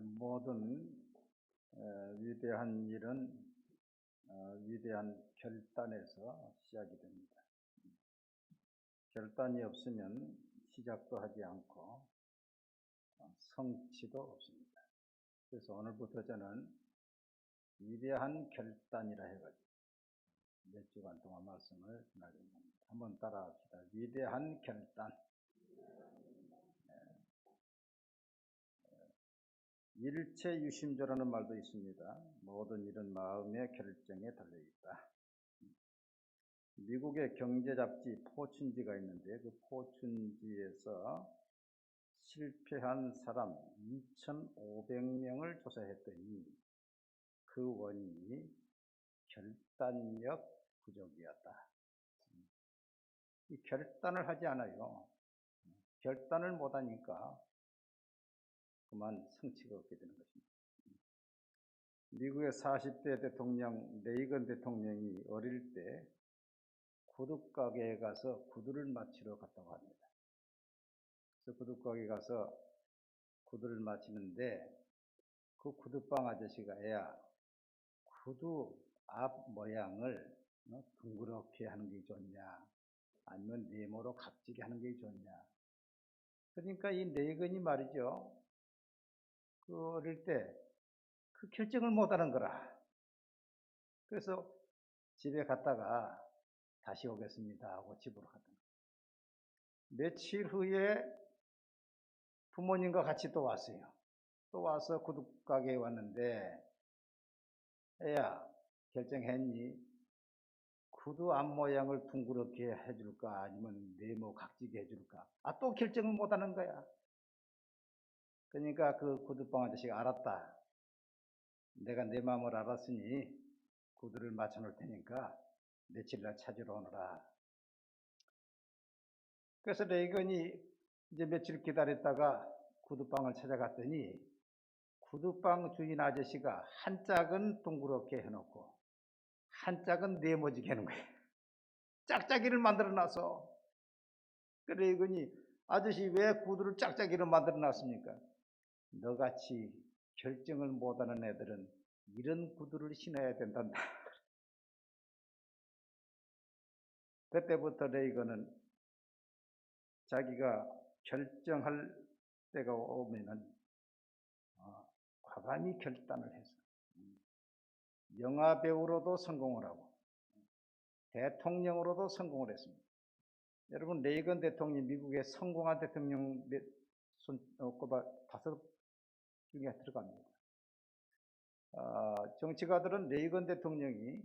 모든 위대한 일은 위대한 결단에서 시작이 됩니다. 결단이 없으면 시작도 하지 않고 성취도 없습니다. 그래서 오늘부터 저는 위대한 결단이라 해가지고 몇 주간 동안 말씀을 전하려고 합니다. 한번 따라합시다. 위대한 결단. 일체유심조라는 말도 있습니다. 모든 일은 마음의 결정에 달려있다. 미국의 경제 잡지 포춘지가 있는데 그 포춘지에서 실패한 사람 2,500명을 조사했더니 그 원인이 결단력 부족이었다. 이 결단을 하지 않아요. 결단을 못하니까 그만 성취가 없게 되는 것입니다. 미국의 40대 대통령 레이건 대통령이 어릴 때 구두가게에 가서 구두를 맞추러 갔다고 합니다. 그래서 구두가게에 가서 구두를 맞추는데 그 구두방 아저씨가 애야, 구두 앞 모양을 둥그렇게 하는 게 좋냐 아니면 네모로 각지게 하는 게 좋냐. 그러니까 이 레이건이 말이죠, 그 어릴 때 그 결정을 못하는 거라. 그래서 집에 갔다가 다시 오겠습니다 하고 집으로 갔던 거예요. 며칠 후에 부모님과 같이 또 왔어요. 또 와서 구두가게에 왔는데, 애야, 결정했니? 구두 앞 모양을 둥그렇게 해줄까 아니면 네모 각지게 해줄까? 또 결정을 못하는 거야. 그러니까 그 구두방 아저씨가 알았다. 내가 내 마음을 알았으니 구두를 맞춰 놓을 테니까 며칠날 찾으러 오너라. 그래서 레이건이 이제 며칠 기다렸다가 구두방을 찾아갔더니 구두방 주인 아저씨가 한 짝은 둥그렇게 해놓고 한 짝은 네모지게 해놓은 거예요. 짝짝이를 만들어 놨어. 그래 이거니, 아저씨 왜 구두를 짝짝이로 만들어 놨습니까? 너같이 결정을 못하는 애들은 이런 구두를 신어야 된단다. 그때부터 레이건은 자기가 결정할 때가 오면은 과감히 결단을 해서 영화 배우로도 성공을 하고 대통령으로도 성공을 했습니다. 여러분, 레이건 대통령이 미국의 성공한 대통령 꼽아 5 중에 들어갑니다. 정치가들은 레이건 대통령이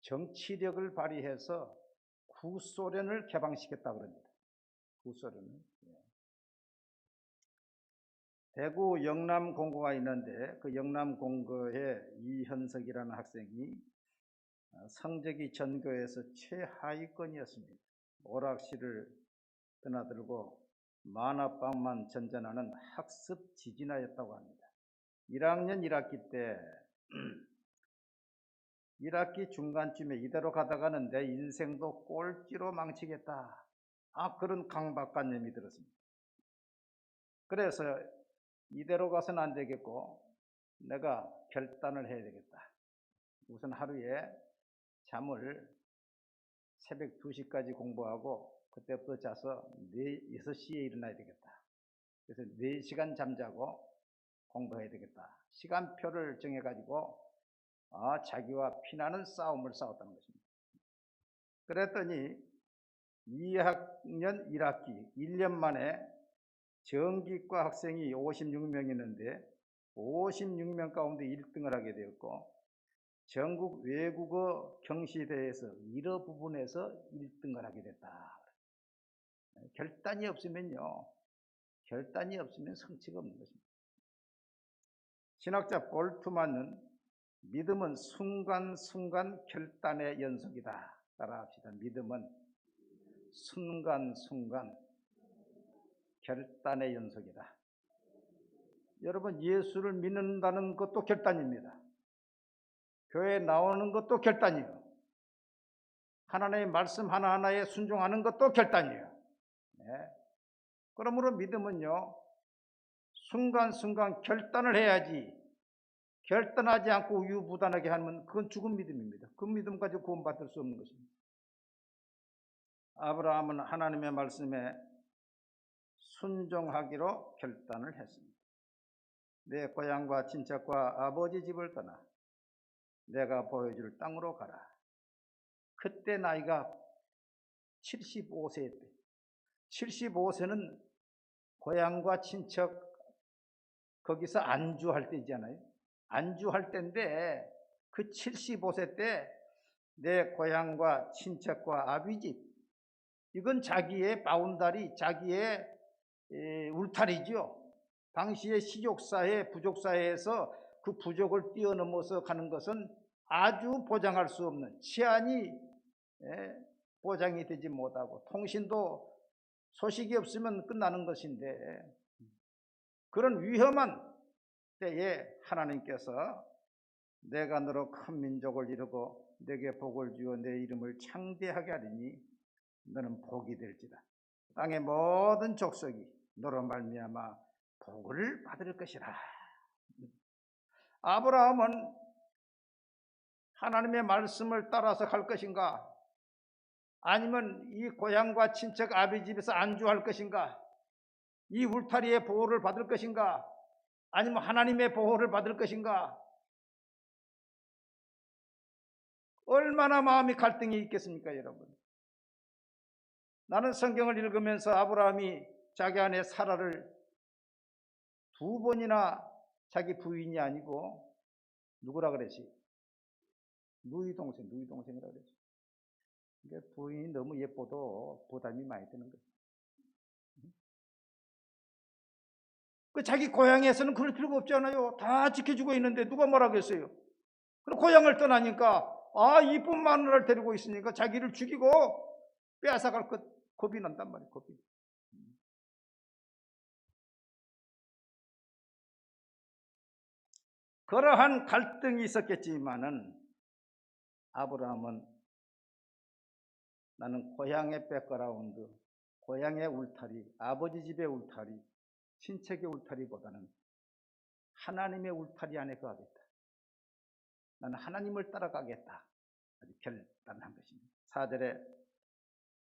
정치력을 발휘해서 구소련을 개방시켰다고 그럽니다. 구소련을. 대구 영남공고가 있는데 그 영남공고에 이현석이라는 학생이 성적이 전교에서 최하위권이었습니다. 오락실을 드나들고 만화방만 전전하는 학습 지진아였다고 합니다. 1학년 1학기 때 1학기 중간쯤에 이대로 가다가는 내 인생도 꼴찌로 망치겠다, 그런 강박관념이 들었습니다. 그래서 이대로 가서는 안 되겠고 내가 결단을 해야 되겠다. 우선 하루에 잠을 새벽 2시까지 공부하고 그때부터 자서 6시에 일어나야 되겠다. 그래서 4시간 잠자고 공부해야 되겠다. 시간표를 정해가지고 자기와 피나는 싸움을 싸웠다는 것입니다. 그랬더니 2학년 1학기 1년 만에 정기과 학생이 56명 있는데 56명 가운데 1등을 하게 되었고, 전국 외국어 경시대회에서 1어 부분에서 1등을 하게 됐다. 결단이 없으면 성취가 없는 것입니다. 신학자 볼트만은 믿음은 순간순간 결단의 연속이다. 따라합시다. 믿음은 순간순간 결단의 연속이다. 여러분, 예수를 믿는다는 것도 결단입니다. 교회에 나오는 것도 결단이에요. 하나님의 말씀 하나하나에 순종하는 것도 결단이에요. 그러므로 믿음은요, 순간순간 결단을 해야지, 결단하지 않고 우유부단하게 하면 그건 죽은 믿음입니다. 그 믿음 가지고 구원받을 수 없는 것입니다. 아브라함은 하나님의 말씀에 순종하기로 결단을 했습니다. 내 고향과 친척과 아버지 집을 떠나 내가 보여줄 땅으로 가라. 그때 나이가 75세였대. 75세는 고향과 친척 거기서 안주할 때잖아요. 안주할 때인데 그 75세 때 내 고향과 친척과 아비집, 이건 자기의 바운다리, 자기의 울타리죠. 당시의 시족사회, 부족사회에서 그 부족을 뛰어넘어서 가는 것은 아주 보장할 수 없는, 치안이 보장이 되지 못하고 통신도 소식이 없으면 끝나는 것인데, 그런 위험한 때에 하나님께서 내가 너로 큰 민족을 이루고 내게 복을 주어 내 이름을 창대하게 하리니 너는 복이 될지다. 땅의 모든 족속이 너로 말미암아 복을 받을 것이라. 아브라함은 하나님의 말씀을 따라서 갈 것인가? 아니면 이 고향과 친척 아비 집에서 안주할 것인가? 이 울타리의 보호를 받을 것인가? 아니면 하나님의 보호를 받을 것인가? 얼마나 마음이 갈등이 있겠습니까, 여러분? 나는 성경을 읽으면서 아브라함이 자기 아내 사라를 2번이나 자기 부인이 아니고 누구라 그랬지? 누이 동생이라 그랬지. 그러니까 부인이 너무 예뻐도 부담이 많이 드는 거지. 그 자기 고향에서는 그럴 필요가 없잖아요. 다 지켜주고 있는데 누가 뭐라고 했어요? 그럼 고향을 떠나니까 이쁜 마누라를 데리고 있으니까 자기를 죽이고 빼앗아갈 것 겁이 난단 말이에요. 겁이. 그러한 갈등이 있었겠지만은 아브라함은 나는 고향의 백그라운드, 고향의 울타리, 아버지 집의 울타리, 친척의 울타리보다는 하나님의 울타리 안에 거하겠다. 나는 하나님을 따라가겠다. 아주 결단한 것입니다. 4절에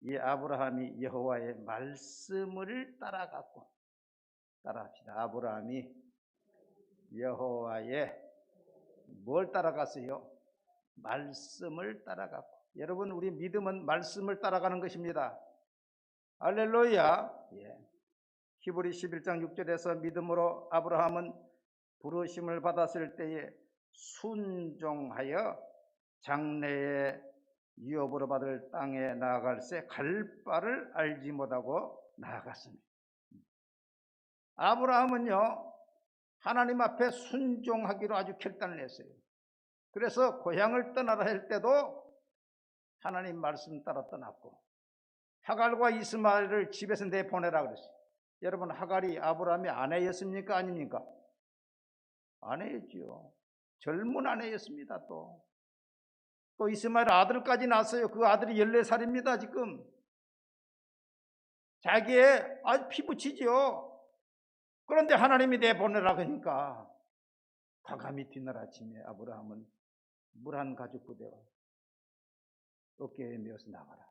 이 아브라함이 여호와의 말씀을 따라갔고, 따라합시다. 아브라함이 여호와의 뭘 따라갔어요? 말씀을 따라갔고. 여러분, 우리 믿음은 말씀을 따라가는 것입니다. 할렐루야. 히브리 11장 6절에서 믿음으로 아브라함은 부르심을 받았을 때에 순종하여 장래에 유업으로 받을 땅에 나아갈새 갈 바를 알지 못하고 나아갔습니다. 아브라함은요, 하나님 앞에 순종하기로 아주 결단을 했어요. 그래서 고향을 떠나라 할 때도 하나님 말씀 따라 떠났고, 하갈과 이스마엘을 집에서 내보내라 그랬어요. 여러분, 하갈이 아브라함의 아내였습니까? 아닙니까? 아내였지요. 젊은 아내였습니다. 또 이스마엘 아들까지 낳았어요. 그 아들이 14살입니다. 지금 자기의 아주 피부치지요. 그런데 하나님이 내보내라고 하니까 과감히 뒤날 아침에 아브라함은 물 한 가죽 부대와 어깨에 메어서 나가라.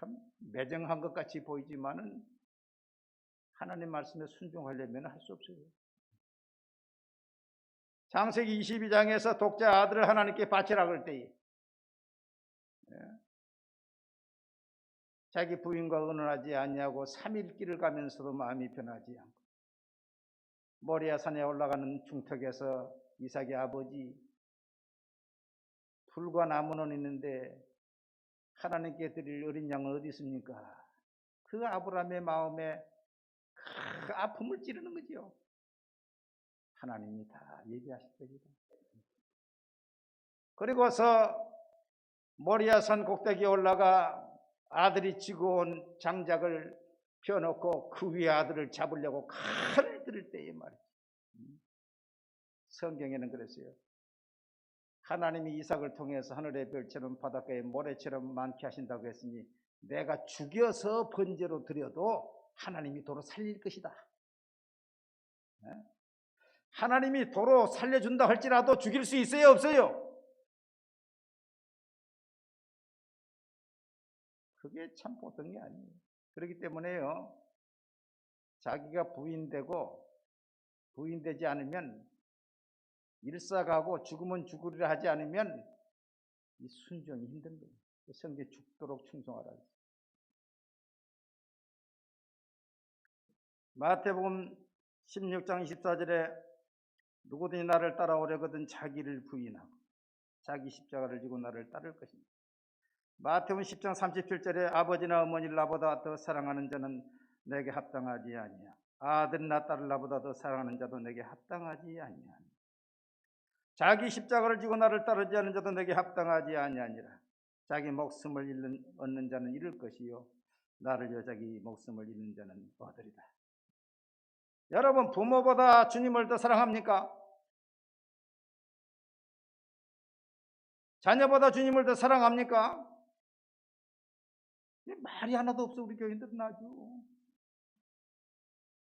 참 매정한 것 같이 보이지만은 하나님 말씀에 순종하려면 할 수 없어요. 창세기 22장에서 독자 아들을 하나님께 바치라 그럴 때에 자기 부인과 의논하지 않냐고 3일 길을 가면서도 마음이 변하지 않고, 모리아 산에 올라가는 중턱에서 이삭의 아버지, 불과 나무는 있는데 하나님께 드릴 어린 양은 어디 있습니까? 그 아브라함의 마음에 그 아픔을 찌르는 거죠. 하나님이 다 예비하실 겁니다. 그리고서 모리아산 꼭대기에 올라가 아들이 쥐고 온 장작을 펴놓고 그 위에 아들을 잡으려고 칼을 들을 때에 말이죠. 성경에는 그랬어요. 하나님이 이삭을 통해서 하늘의 별처럼 바닷가의 모래처럼 많게 하신다고 했으니 내가 죽여서 번제로 드려도 하나님이 도로 살릴 것이다. 하나님이 도로 살려준다 할지라도 죽일 수 있어요, 없어요? 그게 참 보통 게 아니에요. 그렇기 때문에요, 자기가 부인되지 않으면, 일사가고 죽으면 죽으리라 하지 않으면 이 순종이 힘든 거예요. 성경에 죽도록 충성하라. 마태복음 16장 24절에 누구든지 나를 따라오려거든 자기를 부인하고 자기 십자가를 지고 나를 따를 것입니다. 마태복음 10장 37절에 아버지나 어머니를 나보다 더 사랑하는 자는 내게 합당하지 아니하며 아들이나 딸을 나보다 더 사랑하는 자도 내게 합당하지 아니하니 자기 십자가를 지고 나를 따르지 않는 자도 내게 합당하지 아니하니라. 자기 목숨을 얻는 자는 잃을 것이요 나를 위하여 자기 목숨을 잃는 자는 얻으리라. 여러분, 부모보다 주님을 더 사랑합니까? 자녀보다 주님을 더 사랑합니까? 말이 하나도 없어. 우리 교인들은 아주.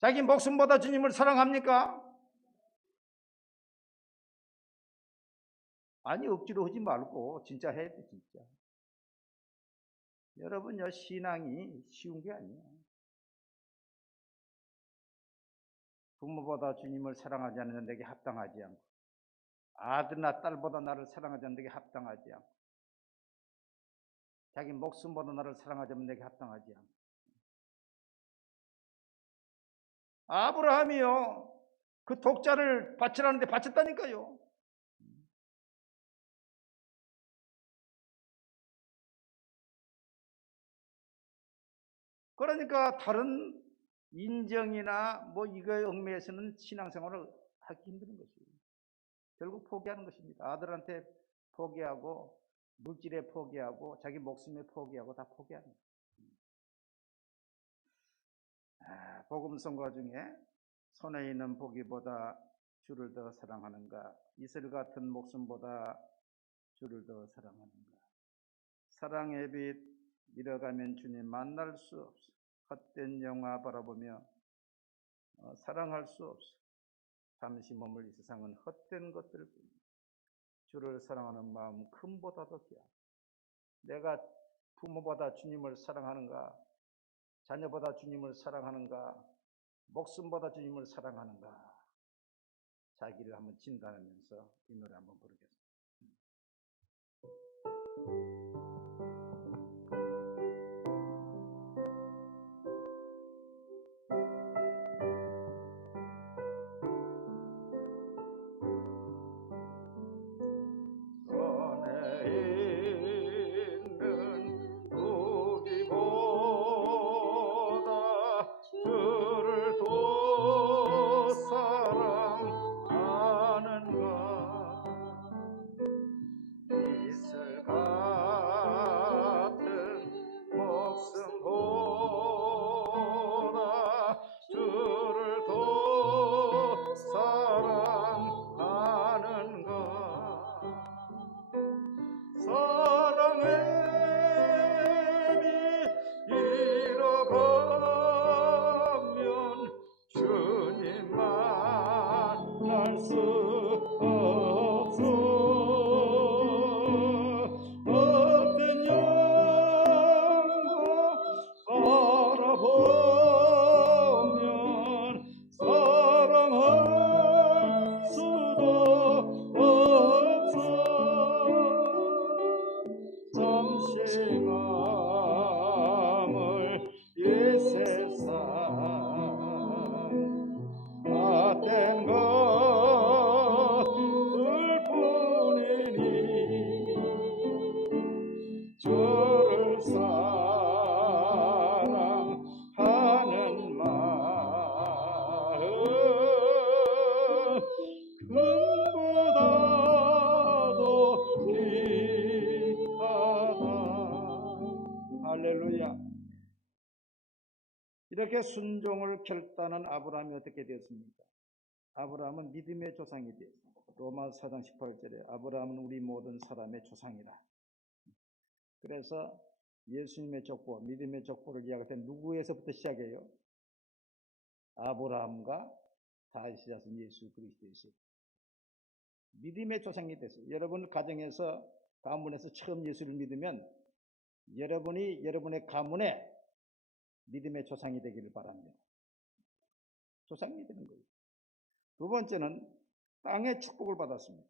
자기 목숨보다 주님을 사랑합니까? 아니, 억지로 하지 말고 진짜 해야 돼, 진짜. 여러분요, 신앙이 쉬운 게 아니에요. 부모보다 주님을 사랑하지 않는 내게 합당하지 않고 아들이나 딸보다 나를 사랑하지 않는 내게 합당하지 않고 자기 목숨보다 나를 사랑하지 않는 내게 합당하지 않고. 아브라함이요, 그 독자를 바치라는데 바쳤다니까요. 그러니까 다른 인정이나 뭐 이거에 얽매여서는 신앙생활을 하기 힘든 것이에요. 결국 포기하는 것입니다. 아들한테 포기하고 물질에 포기하고 자기 목숨에 포기하고 다 포기하는 거예요. 복음 선거 중에 손에 있는 보기보다 주를 더 사랑하는가, 이슬 같은 목숨보다 주를 더 사랑하는가. 사랑의 빛 잃어가면 주님 만날 수 없어. 헛된 영화 바라보며 사랑할 수 없어. 잠시 머물 이 세상은 헛된 것들뿐. 주를 사랑하는 마음 금보다도 귀하다. 내가 부모보다 주님을 사랑하는가, 자녀보다 주님을 사랑하는가, 목숨보다 주님을 사랑하는가, 자기를 한번 진단하면서 이 노래 한번 부르겠습니다. 주를 더 사랑하는가, 이슬 같은 목숨보다 주를 더 사랑하는가. 사랑의 빛 잃어가면 주님 만날 수 없어. 어떤 영광 바라보면 사랑할 수도 없어. 잠시 머물 이 세상 헛된 것들 뿐이니 주를 사랑하는 마음 금보다도 귀하다. 할렐루야. 이렇게 순종을 결단한 아브라함이 어떻게 되었습니까? 아브라함은 믿음의 조상이 되었습니다. 로마서 4장 18절에 아브라함은 우리 모든 사람의 조상이라. 그래서 예수님의 족보, 믿음의 족보를 이야기할 때 누구에서부터 시작해요? 아브라함과 다윗의 자손 예수 그리스도이시오. 믿음의 조상이 됐어요. 여러분 가정에서 가문에서 처음 예수를 믿으면 여러분이 여러분의 가문에 믿음의 조상이 되기를 바랍니다. 조상이 되는 거예요. 두 번째는 땅의 축복을 받았습니다.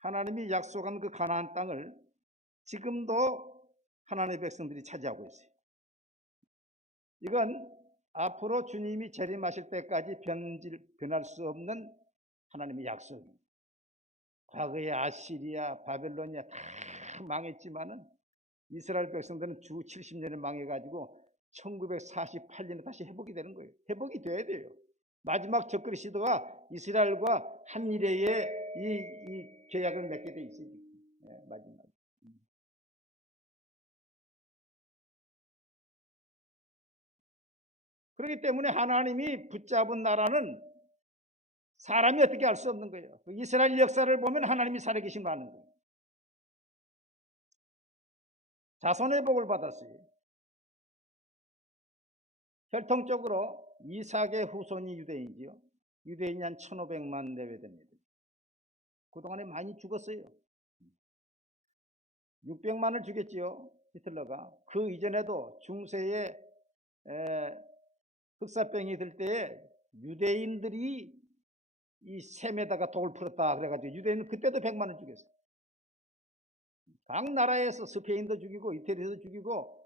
하나님이 약속한 그 가나안 땅을 지금도 하나님의 백성들이 차지하고 있어요. 이건 앞으로 주님이 재림하실 때까지 변할 수 없는 하나님의 약속입니다. 과거에 아시리아, 바벨로니아 다 망했지만은 이스라엘 백성들은 주 70년을 망해가지고 1948년에 다시 회복이 되는 거예요. 회복이 돼야 돼요. 마지막 적그리 시도가 이스라엘과 한일의 이 계약을 맺게 돼 있어요. 네, 마지막. 그렇기 때문에 하나님이 붙잡은 나라는 사람이 어떻게 알 수 없는 거예요. 이스라엘 역사를 보면 하나님이 살아계신 거 아는 거예요. 자손의 복을 받았어요. 혈통적으로 이삭의 후손이 유대인이지요. 유대인이 한 1500만 내외 됩니다. 그동안에 많이 죽었어요. 600만을 죽였지요. 히틀러가. 그 이전에도 중세에 흑사병이 들 때에 유대인들이 이 샘에다가 독을 풀었다 그래가지고 유대인은 그때도 100만을 죽였어요. 각 나라에서 스페인도 죽이고 이태리에서 죽이고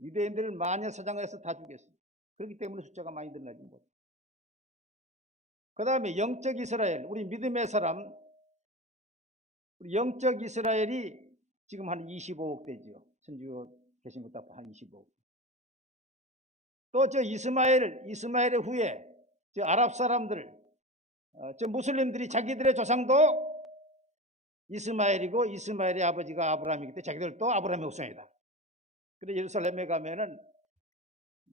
유대인들을 마녀사냥해서 다 죽였어요. 그렇기 때문에 숫자가 많이 늘어나지 못해요. 그 다음에 영적 이스라엘, 우리 믿음의 사람, 우리 영적 이스라엘이 지금 한 25억 되지요. 천주 계신 것도 한 25억. 또 저 이스마엘의 후에 저 아랍 사람들, 저 무슬림들이 자기들의 조상도 이스마엘이고 이스마엘의 아버지가 아브라함이기 때문에 자기들도 아브라함의 후손이다. 그래서 예루살렘에 가면은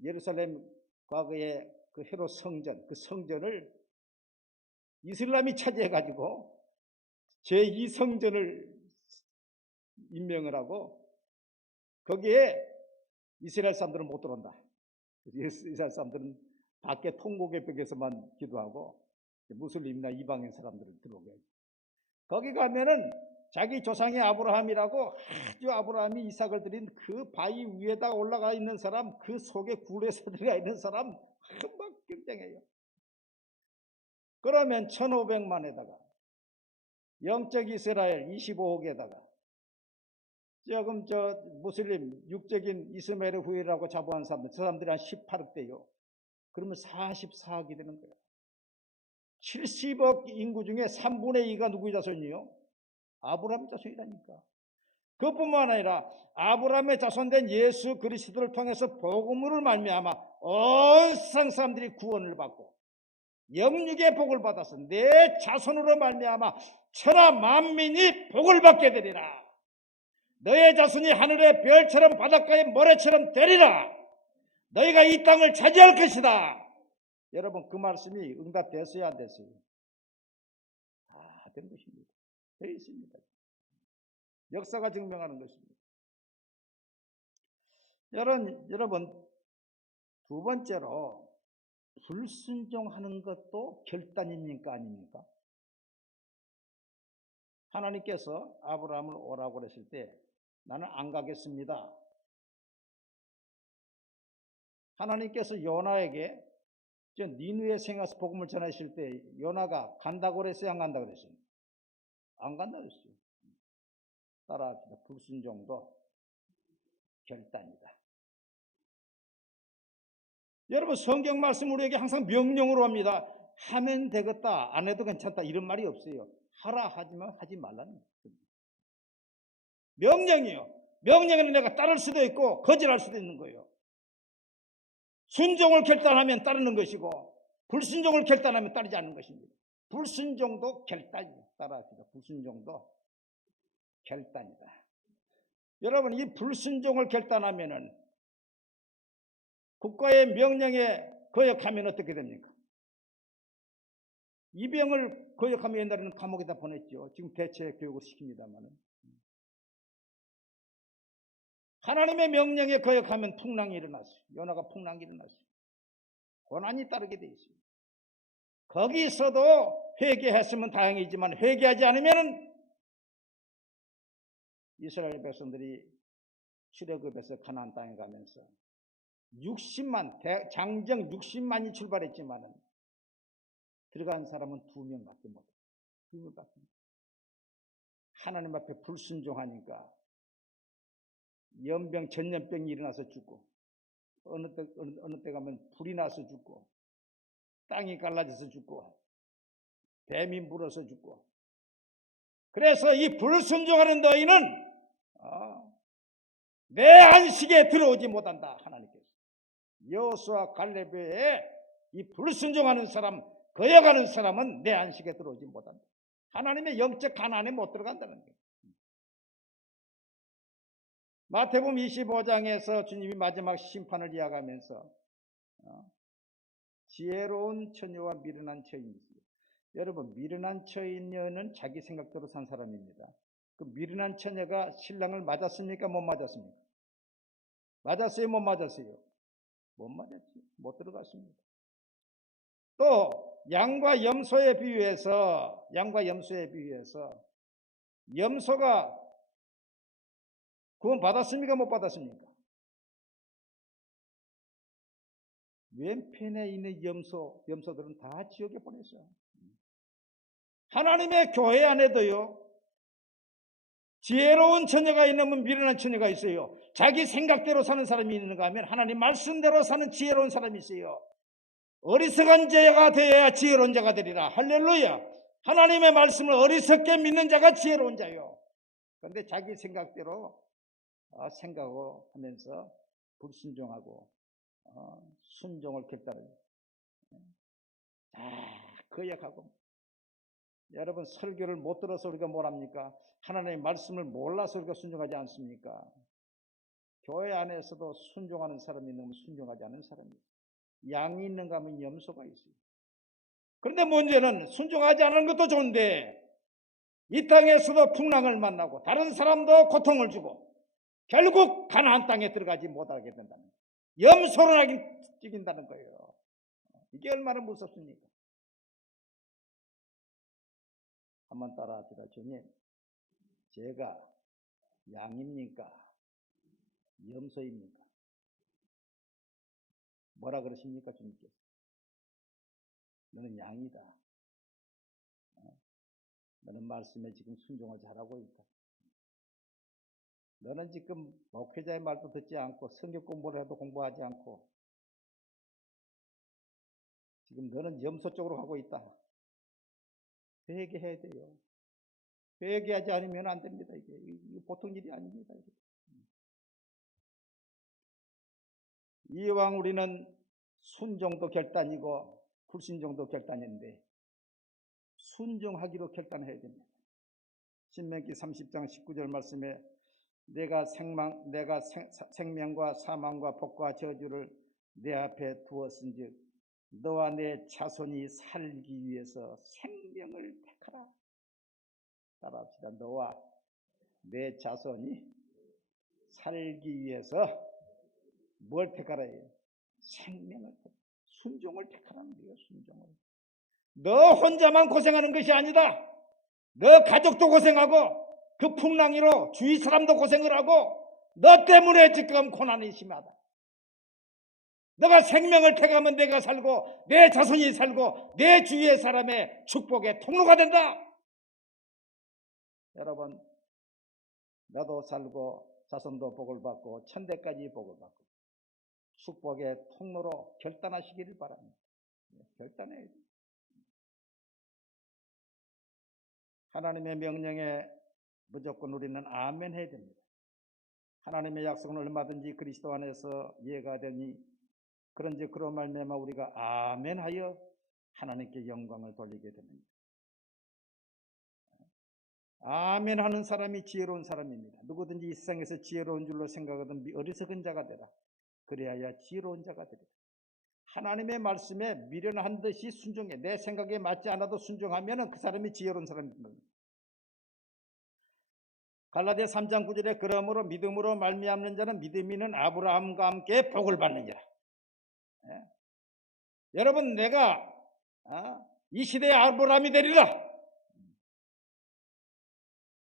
예루살렘 과거의 그 헤롯 성전, 그 성전을 이슬람이 차지해가지고 제2성전을 임명을 하고 거기에 이스라엘 사람들은 못 들어온다. 이스라엘 사람들은 밖에 통곡의 벽에서만 기도하고 무슬림이나 이방인 사람들은 들어오게 하죠. 거기 가면은 자기 조상이 아브라함이라고 아주 아브라함이 이삭을 드린 그 바위 위에다 올라가 있는 사람, 그 속에 굴에서 들어가 있는 사람 막 굉장해요. 그러면 1500만에다가 영적 이스라엘 25억에다가 조금 저 무슬림 육적인 이스마엘의 후예라고 자부하는 사람들, 저 사람들이 한 18억 대요. 그러면 44억이 되는 거예요. 70억 인구 중에 3분의 2가 누구의 자손이요? 아브라함 자손이라니까. 그뿐만 아니라 아브라함의 자손된 예수 그리스도를 통해서 복음을 말미암아 온 세상 사람들이 구원을 받고 영육의 복을 받아서 내 자손으로 말미암아 천하 만민이 복을 받게 되리라. 너의 자손이 하늘의 별처럼 바닷가의 모래처럼 되리라. 너희가 이 땅을 차지할 것이다. 여러분 그 말씀이 응답됐어요 안 됐어요? 다 된 것입니다. 되어 있습니다. 역사가 증명하는 것입니다. 여러분 두 번째로 불순종하는 것도 결단입니까 아닙니까? 하나님께서 아브라함을 오라고 그랬을 때 나는 안 가겠습니다. 하나님께서 요나에게 저 니느웨 생가서 복음을 전하실 때 요나가 간다고 그랬어요 안 간다고 그랬어요? 안 간다고 그랬어요. 따라합시다. 불순종도 결단이다. 여러분 성경 말씀 우리에게 항상 명령으로 합니다. 하면 되겠다 안 해도 괜찮다 이런 말이 없어요. 하라 하지만 하지 말라는 거예요. 명령이요. 명령에는 내가 따를 수도 있고 거절할 수도 있는 거예요. 순종을 결단하면 따르는 것이고 불순종을 결단하면 따르지 않는 것입니다. 불순종도 결단이에요. 따라합시다. 불순종도 결단이다. 여러분 이 불순종을 결단하면은 국가의 명령에 거역하면 어떻게 됩니까? 이병을 거역하면 옛날에는 감옥에다 보냈죠. 지금 대체 교육을 시킵니다만은. 하나님의 명령에 거역하면 풍랑이 일어났어요. 요나가 풍랑이 일어났어요. 고난이 따르게 돼 있습니다. 거기서도 회개했으면 다행이지만 회개하지 않으면 이스라엘 백성들이 출애굽에서 가나안 땅에 가면서 60만 장정 60만이 출발했지만은 들어간 사람은 2명밖에 못. 2명밖에. 하나님 앞에 불순종하니까 연병 전염병이 일어나서 죽고 어느 때 가면 불이 나서 죽고 땅이 갈라져서 죽고 뱀이 물어서 죽고. 그래서 이 불순종하는 너희는 내 안식에 들어오지 못한다. 하나님께서 여호수아 갈렙에 이 불순종하는 사람, 거역하는 사람은 내 안식에 들어오지 못한다. 하나님의 영적 가나안에 못 들어간다는 거예요. 마태복음 25장에서 주님이 마지막 심판을 이야기하면서 지혜로운 처녀와 미련한 처인이 있어요. 여러분, 미련한 처녀는 자기 생각대로 산 사람입니다. 그 미련한 처녀가 신랑을 맞았습니까? 못 맞았습니까? 맞았어요? 못 맞았어요? 못 맞았지. 못 들어갔습니다. 또 양과 염소에 비유해서 염소가 구원 받았습니까? 못 받았습니까? 왼편에 있는 염소들은 다 지옥에 보냈어요. 하나님의 교회 안에도요, 지혜로운 처녀가 있는 미련한 처녀가 있어요. 자기 생각대로 사는 사람이 있는가 하면 하나님 말씀대로 사는 지혜로운 사람이 있어요. 어리석은 자가 되어야 지혜로운 자가 되리라. 할렐루야. 하나님의 말씀을 어리석게 믿는 자가 지혜로운 자요. 그런데 자기 생각대로 생각하고 하면서 불순종하고 순종을 결단을 거역하고. 여러분, 설교를 못 들어서 우리가 뭘 합니까? 하나님의 말씀을 몰라서 우리가 순종하지 않습니까? 교회 안에서도 순종하는 사람이 있는 순종하지 않는 사람이 있어요. 양이 있는가 하면 염소가 있어요. 그런데 문제는 순종하지 않는 것도 좋은데 이 땅에서도 풍랑을 만나고 다른 사람도 고통을 주고 결국 가나안 땅에 들어가지 못하게 된다는 거예요. 염소로 죽인다는 거예요. 이게 얼마나 무섭습니까? 한번 따라합시다. 주님, 제가 양입니까? 염소입니까? 뭐라 그러십니까? 주님께서 너는 양이다. 너는 말씀에 지금 순종을 잘하고 있다. 너는 지금 목회자의 말도 듣지 않고 성경 공부를 해도 공부하지 않고 지금 너는 염소 쪽으로 가고 있다. 회개해야 돼요. 회개하지 않으면 안 됩니다. 이게 보통 일이 아닙니다. 이왕 우리는 순종도 결단이고 불순종도 결단인데 순종하기로 결단해야 됩니다. 신명기 30장 19절 말씀에 내가 생명과 사망과 복과 저주를 내 앞에 두었은즉 너와 내 자손이 살기 위해서 생명을 택하라. 따라합시다. 너와 내 자손이 살기 위해서 뭘 택하라예요? 생명을 택하라. 순종을 택하라는 거예요. 순종을. 너 혼자만 고생하는 것이 아니다. 너 가족도 고생하고 그 풍랑으로 주위 사람도 고생을 하고 너 때문에 지금 고난이 심하다. 너가 생명을 택하면 내가 살고 내 자손이 살고 내 주위의 사람의 축복의 통로가 된다. 여러분, 나도 살고 자손도 복을 받고 천대까지 복을 받고 축복의 통로로 결단하시기를 바랍니다. 결단해야 돼요. 하나님의 명령에 무조건 우리는 아멘 해야 됩니다. 하나님의 약속은 얼마든지 그리스도 안에서 이해가 되니 그런즉 그로 말미암아 우리가 아멘하여 하나님께 영광을 돌리게 됩니다. 아멘하는 사람이 지혜로운 사람입니다. 누구든지 이 세상에서 지혜로운 줄로 생각하던 어리석은 자가 되라. 그래야 지혜로운 자가 되리라. 하나님의 말씀에 미련한 듯이 순종해. 내 생각에 맞지 않아도 순종하면 그 사람이 지혜로운 사람입니다. 갈라디아 3장 9절에 그러므로 믿음으로 말미암는 자는 믿음이 있는 아브라함과 함께 복을 받느니라. 여러분, 내가 이 시대의 아브라함이 되리라.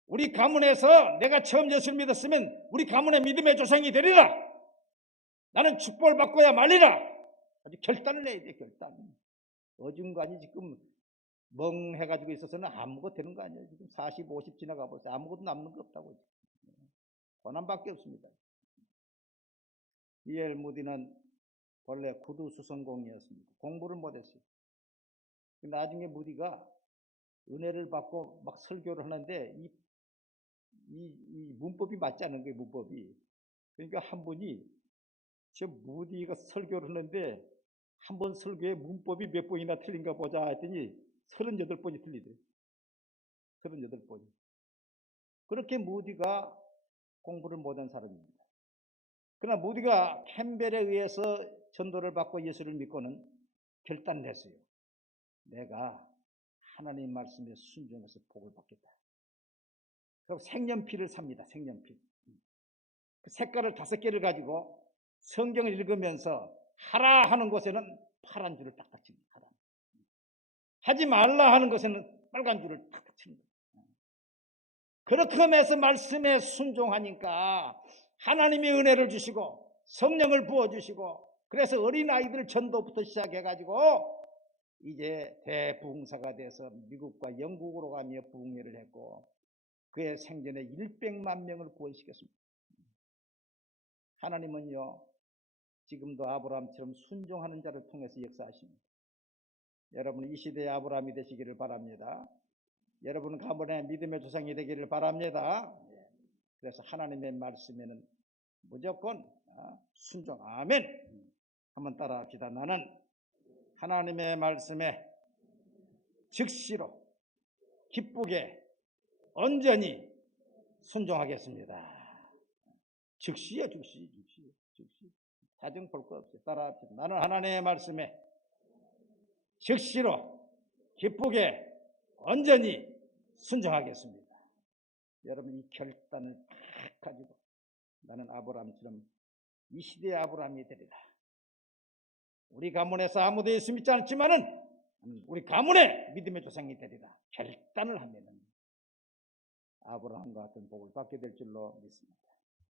우리 가문에서 내가 처음 예수를 믿었으면 우리 가문의 믿음의 조상이 되리라. 나는 축복을 받고야 말리라. 아주 결단을 해야 돼. 결단. 어중간히 지금 멍해가지고 있어서는 아무것도 되는 거 아니에요. 지금 40, 50 지나가 보세요. 아무것도 남는 거 없다고. 고난밖에 없습니다. E.L. 무디는 원래 구두 수성공이었습니다. 공부를 못했어요. 나중에 무디가 은혜를 받고 막 설교를 하는데 이 문법이 맞지 않은 거예요. 문법이. 그러니까 한 분이 저 무디가 설교를 하는데 한 번 설교에 문법이 몇 번이나 틀린가 보자 했더니 38번이 틀리대요. 38번이. 그렇게 무디가 공부를 못한 사람입니다. 그러나 무디가 캠벨에 의해서 전도를 받고 예수를 믿고는 결단을 했어요. 내가 하나님 말씀에 순종해서 복을 받겠다. 그리고 색연필을 삽니다. 색연필. 그 색깔을 5개를 가지고 성경을 읽으면서 하라 하는 곳에는 파란 줄을 딱딱 칩니다. 하라. 하지 말라 하는 곳에는 빨간 줄을 딱딱 칩니다. 그렇게 하면서 말씀에 순종하니까 하나님이 은혜를 주시고 성령을 부어주시고 그래서 어린아이들 전도부터 시작해가지고 이제 대부흥사가 돼서 미국과 영국으로 가며 부흥회를 했고 그의 생전에 100만 명을 구원시켰습니다. 하나님은요 지금도 아브라함처럼 순종하는 자를 통해서 역사하십니다. 여러분 이 시대의 아브라함이 되시기를 바랍니다. 여러분 가문의 믿음의 조상이 되기를 바랍니다. 그래서 하나님의 말씀에는 무조건 순종. 아멘. 한번 따라합시다. 나는 하나님의 말씀에 즉시로 기쁘게 온전히 순종하겠습니다. 즉시야, 즉시. 사정 볼 거 없어요. 따라합시다. 나는 하나님의 말씀에 즉시로 기쁘게 온전히 순종하겠습니다. 여러분 이 결단을 딱 가지고 나는 아브라함처럼 이 시대의 아브라함이 되리라. 우리 가문에서 아무도 예수 믿지 않지만은 우리 가문의 믿음의 조상이 되리라. 결단을 하면은 아브라함과 같은 복을 받게 될 줄로 믿습니다.